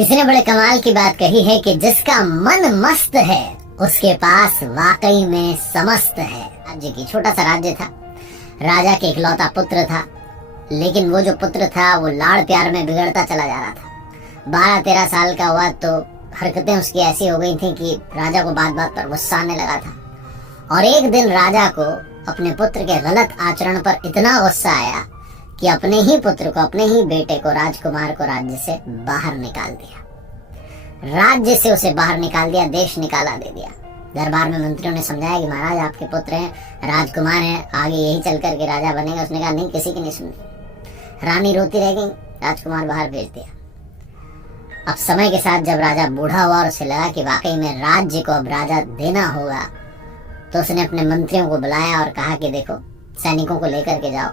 किसी ने बड़े कमाल की बात कही है कि जिसका मन मस्त है उसके पास वाकई में समस्त है। राज्य की छोटा सा राज्य था, राजा के इकलौता पुत्र था, लेकिन वो जो पुत्र था वो लाड़ प्यार में बिगड़ता चला जा रहा था। 12-13 साल का हुआ तो हरकतें उसकी ऐसी हो गई थी कि राजा को बात बात पर गुस्सा आने लगा था। और एक दिन राजा को अपने पुत्र के गलत आचरण पर इतना गुस्सा आया कि अपने ही पुत्र को, अपने ही बेटे को, राजकुमार को राज्य से बाहर निकाल दिया। राज्य से उसे बाहर निकाल दिया, देश निकाला दे दिया। दरबार में मंत्रियों ने समझाया कि महाराज आपके पुत्र हैं, राजकुमार हैं, आगे यही चल करके राजा बनेगा। उसने कहा नहीं, किसी की नहीं सुनी। रानी रोती रह गई, राजकुमार बाहर भेज दिया। अब समय के साथ जब राजा बूढ़ा हुआ और उसे लगा कि वाकई में राज्य को अब राजा देना होगा, तो उसने अपने मंत्रियों को बुलाया और कहा कि देखो, सैनिकों को लेकर के जाओ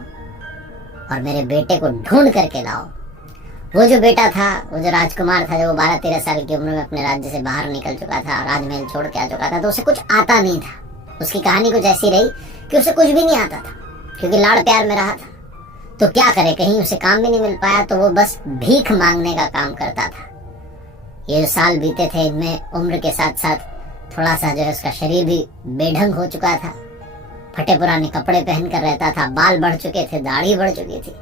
और मेरे बेटे को ढूंढ करके लाओ। वो जो बेटा था, वो जो राजकुमार था, जो 12-13 साल की उम्र में अपने राज्य से बाहर निकल चुका था, राजमहल छोड़ के आ चुका था, तो उसे कुछ आता नहीं था। उसकी कहानी कुछ ऐसी रही कि उसे कुछ भी नहीं आता था, क्योंकि लाड़ प्यार में रहा था। तो क्या करे, कहीं उसे काम भी नहीं मिल पाया, तो वो बस भीख मांगने का काम करता था। ये जो साल बीते थे, इनमें उम्र के साथ साथ थोड़ा सा जो है उसका शरीर भी बेढंग हो चुका था। फटे पुराने कपड़े पहन कर रहता था, बाल बढ़ चुके थे, दाढ़ी बढ़ चुकी थी,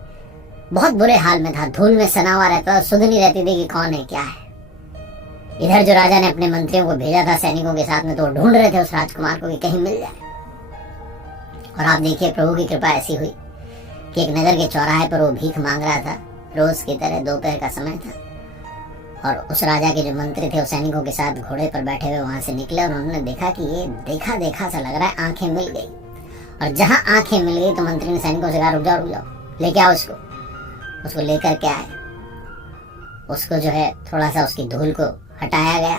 बहुत बुरे हाल में था, धूल में सना हुआ रहता था, सुध नहीं रहती थी कि कौन है क्या है। इधर जो राजा ने अपने मंत्रियों को भेजा था सैनिकों के साथ में, तो ढूंढ रहे थे उस राजकुमार को कि कहीं मिल जाए। और आप देखिए, प्रभु की कृपा ऐसी हुई कि एक नगर के चौराहे पर वो भीख मांग रहा था, रोज की तरह। दोपहर का समय था और उस राजा के जो मंत्री थे वो सैनिकों के साथ घोड़े पर बैठे हुए वहां से निकले और उन्होंने देखा कि ये देखा देखा सा लग रहा है, आंखें मिल गई। और जहां आंखें मिल गई तो मंत्री ने सैनिकों से कहा, रुक जाओ, लेके आओ इसको। उसको लेकर के आए, उसको जो है थोड़ा सा उसकी धूल को हटाया गया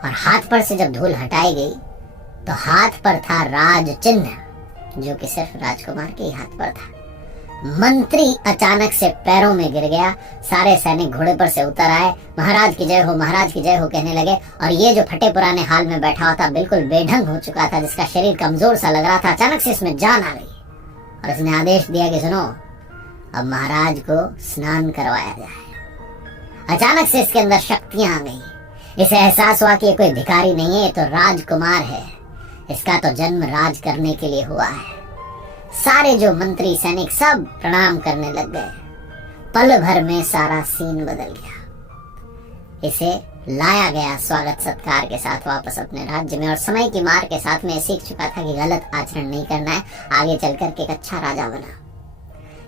और हाथ पर से जब धूल हटाई गई तो हाथ पर था राज चिन्ह, जो कि सिर्फ राजकुमार के ही हाथ पर था। मंत्री अचानक से पैरों में गिर गया, सारे सैनिक घोड़े पर से उतर आए, महाराज की जय हो, महाराज की जय हो कहने लगे। और ये जो फटे पुराने हाल में बैठा हुआ था, बिल्कुल बेढंग हो चुका था, जिसका शरीर कमजोर सा लग रहा था, अचानक से इसमें जान आ गई और उसने आदेश दिया कि सुनो, अब महाराज को स्नान करवाया जाए। अचानक से इसके अंदर शक्तियां आ गई। इसे एहसास हुआ कि ये कोई भिखारी नहीं है, ये तो राजकुमार है, इसका तो जन्म राज करने के लिए हुआ है। सारे जो मंत्री सैनिक सब प्रणाम करने लग गए। पल भर में सारा सीन बदल गया। इसे लाया गया स्वागत सत्कार के साथ वापस अपने राज्य में, और समय की मार के साथ में सीख चुका था कि गलत आचरण नहीं करना है, आगे चलकर के एक अच्छा राजा बना।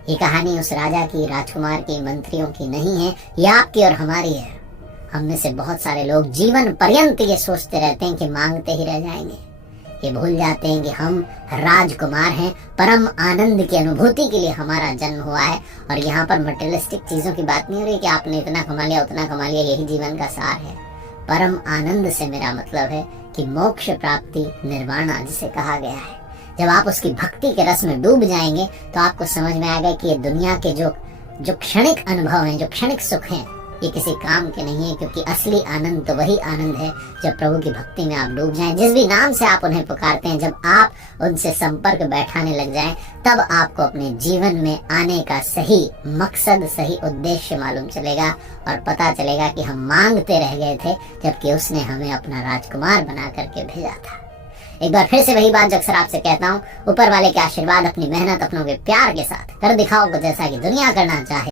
ये कहानी उस राजा की, राजकुमार की, मंत्रियों की नहीं है, ये आपकी और हमारी है। हम में से बहुत सारे लोग जीवन पर्यंत ये सोचते रहते हैं कि मांगते ही रह जाएंगे। ये भूल जाते हैं कि हम राजकुमार हैं, परम आनंद की अनुभूति के लिए हमारा जन्म हुआ है। और यहाँ पर मटेरियलिस्टिक चीजों की बात नहीं हो रही कि आपने इतना कमा लिया, उतना कमा लिया, यही जीवन का सार है। परम आनंद से मेरा मतलब है कि मोक्ष प्राप्ति, निर्वाणा जिसे कहा गया है। जब आप उसकी भक्ति के रस में डूब जाएंगे तो आपको समझ में आएगा कि ये दुनिया के जो क्षणिक अनुभव हैं, जो क्षणिक सुख हैं, ये किसी काम के नहीं है, क्योंकि असली आनंद तो वही आनंद है जब प्रभु की भक्ति में आप डूब जाएं। जिस भी नाम से आप उन्हें पुकारते हैं, जब आप उनसे संपर्क बैठाने लग जाएं, तब आपको अपने जीवन में आने का सही मकसद, सही उद्देश्य मालूम चलेगा और पता चलेगा कि हम मांगते रह गए थे, जबकि उसने हमें अपना राजकुमार बना करके भेजा था। एक बार फिर से वही बात जो अक्सर आपसे कहता हूँ, ऊपर वाले के आशीर्वाद, अपनी मेहनत, अपनों के प्यार के साथ कर दिखाओ कुछ ऐसा कि दुनिया करना चाहे।